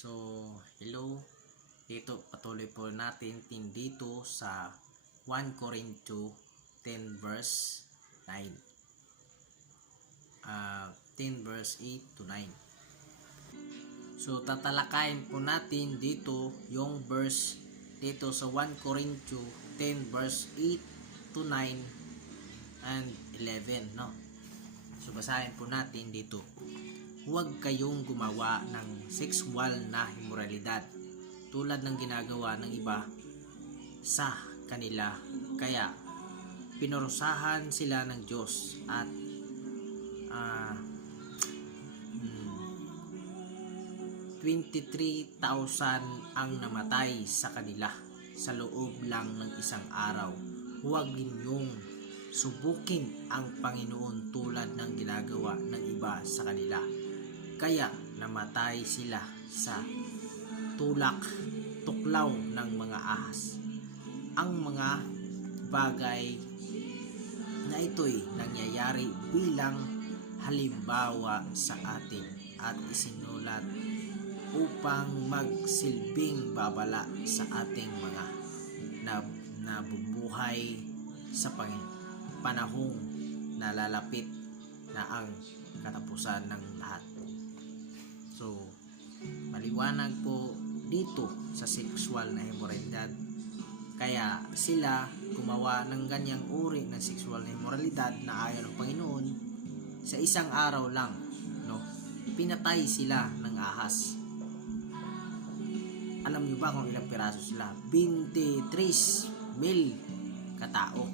So, hello. Dito patuloy po natin dito sa 1 Corinto 10 verse 9. 10 verse 8 to 9. So, tatalakayin po natin dito yung verse dito sa 1 Corinto 10 verse 8 to 9 and 11, no? So, basahin po natin dito. Huwag kayong gumawa ng sexual na immoralidad tulad ng ginagawa ng iba sa kanila, kaya pinurusahan sila ng Diyos at 23,000 ang namatay sa kanila sa loob lang ng isang araw. Huwag ninyong subukin ang Panginoon tulad ng ginagawa ng iba sa kanila, kaya namatay sila sa tuklaw ng mga ahas. Ang mga bagay na ito'y nangyayari bilang halimbawa sa atin at isinulat upang magsilbing babala sa ating mga nabubuhay sa panahong nalalapit na ang katapusan ng lahat. So, maliwanag po dito sa sexual na immoralidad. Kaya sila gumawa ng ganyang uri ng sexual na immoralidad na ayaw ng Panginoon sa isang araw lang, no? Pinatay sila ng ahas. Alam niyo ba kung ilang piraso sila? 23,000 katao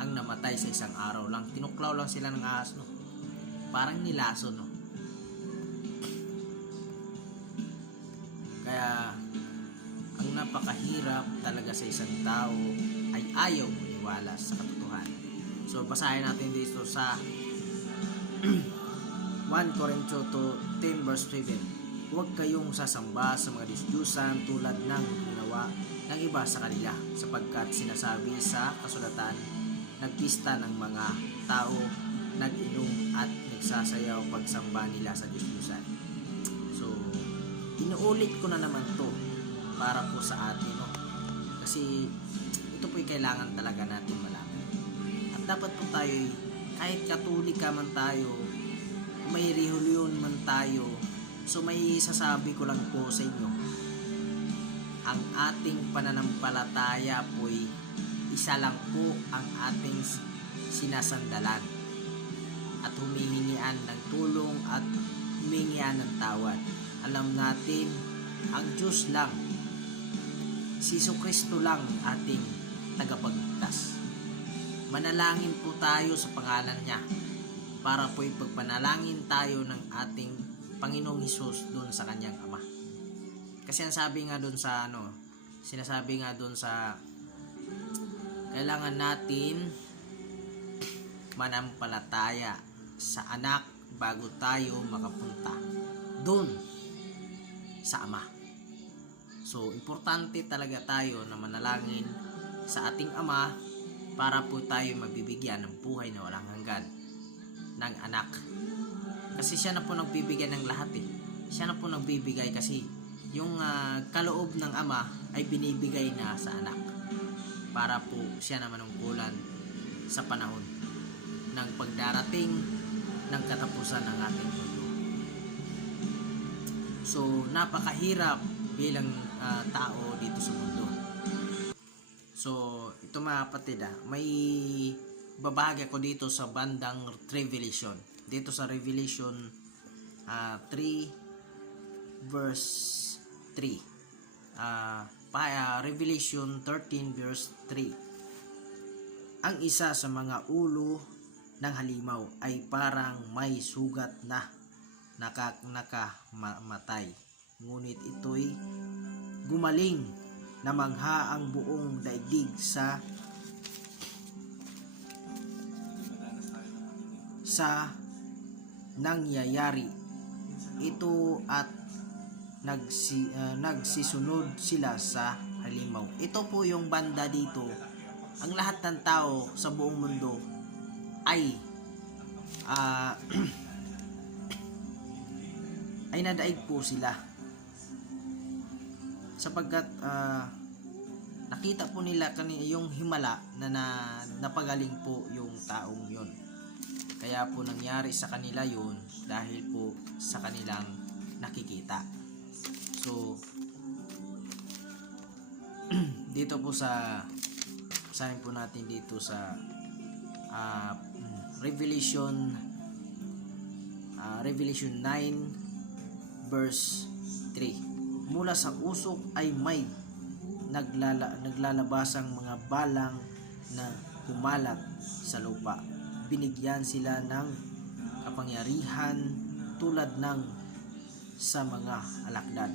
ang namatay sa isang araw lang. Tinuklaw lang sila ng ahas, no? Parang nilaso, no? Kaya ang napakahirap talaga sa isang tao ay ayaw maniwala sa katotohanan. So, basahin natin dito sa 1 Corinto 10 verse 7. Huwag kayong sasamba sa mga Diyos-Diyusan tulad ng ginawa ng iba sa kanila, sapagkat sinasabi sa kasulatan, nagpista ng mga tao, nag-inom at nagsasayaw pagsamba nila sa Diyos-Diyusan. So, inuulit ko na naman to para po sa atin, no? Kasi ito po'y kailangan talaga natin malaman. At dapat po tayo, kahit Katolik ka man tayo, may relihiyon man tayo, so may sasabi ko lang po sa inyo, ang ating pananampalataya po'y isa lang po ang ating sinasandalan at humihingian ng tulong at humihingian ng tawad. Alam natin, ang Diyos lang, si Jesucristo lang ating tagapagligtas. Manalangin po tayo sa pangalan niya para po ipagpanalangin tayo ng ating Panginoong Hesus doon sa kanyang Ama. Kasi ang sabi nga doon sa sinasabi nga doon sa kailangan natin manampalataya sa anak bago tayo makapunta doon sa Ama. So, importante talaga tayo na manalangin sa ating Ama para po tayo mabibigyan ng buhay na walang hanggan ng anak. Kasi siya na po nagbibigay ng lahat eh. Siya na po nagbibigay kasi yung kaloob ng Ama ay binibigay na sa anak para po siya na manungkulan sa panahon ng pagdarating ng katapusan ng ating mundo. So, napakahirap bilang tao dito sa mundo. So, ito mga kapatid, may babahagi ako dito sa bandang Revelation. Dito sa Revelation 3 verse 3. Revelation 13 verse 3. Ang isa sa mga ulo ng halimaw ay parang may sugat na nakamatay. Ngunit ito'y gumaling na mangha ang buong daigdig sa nangyayari ito at nagsisunod sila sa halimaw. Ito po yung banda dito. Ang lahat ng tao sa buong mundo ay ay nadaig po sila sapagkat nakita po nila yung himala na, napagaling po yung taong yun. Kaya po nangyari sa kanila yun dahil po sa kanilang nakikita. So dito po basahin po natin dito sa Revelation 9 verse 3. Mula sa usok ay may naglalabasang mga balang na kumalat sa lupa. Binigyan sila ng kapangyarihan tulad ng sa mga alakdan.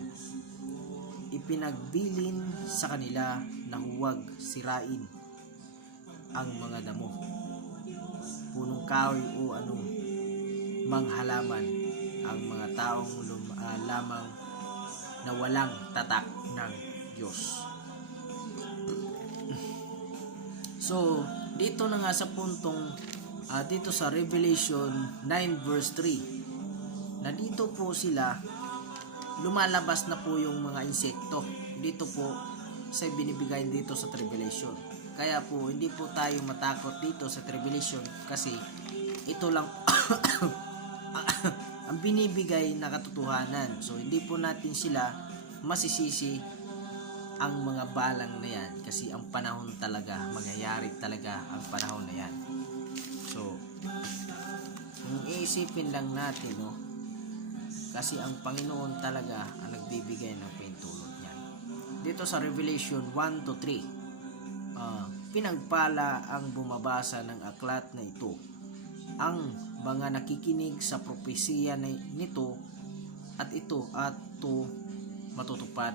Ipinagbilin sa kanila na huwag sirain ang mga damo, punong kahoy o anong manghalaman, ang mga taong lamang na walang tatak ng Diyos. So, dito na nga sa puntong dito sa Revelation 9 verse 3, na dito po sila lumalabas na po yung mga insekto. Dito po sa binibigay dito sa tribulation. Kaya po hindi po tayo matakot dito sa tribulation kasi ito lang ang binibigay na katotohanan. So hindi po natin sila masisisi ang mga balang na yan kasi ang panahon talaga, magyayari talaga ang panahon na yan. So kung iisipin lang natin, no, kasi ang Panginoon talaga ang nagbibigay ng pahintulot niyan. Dito sa Revelation 1 to 3, pinagpala ang bumabasa ng aklat na ito, ang mga nakikinig sa propesiya nito at ito matupad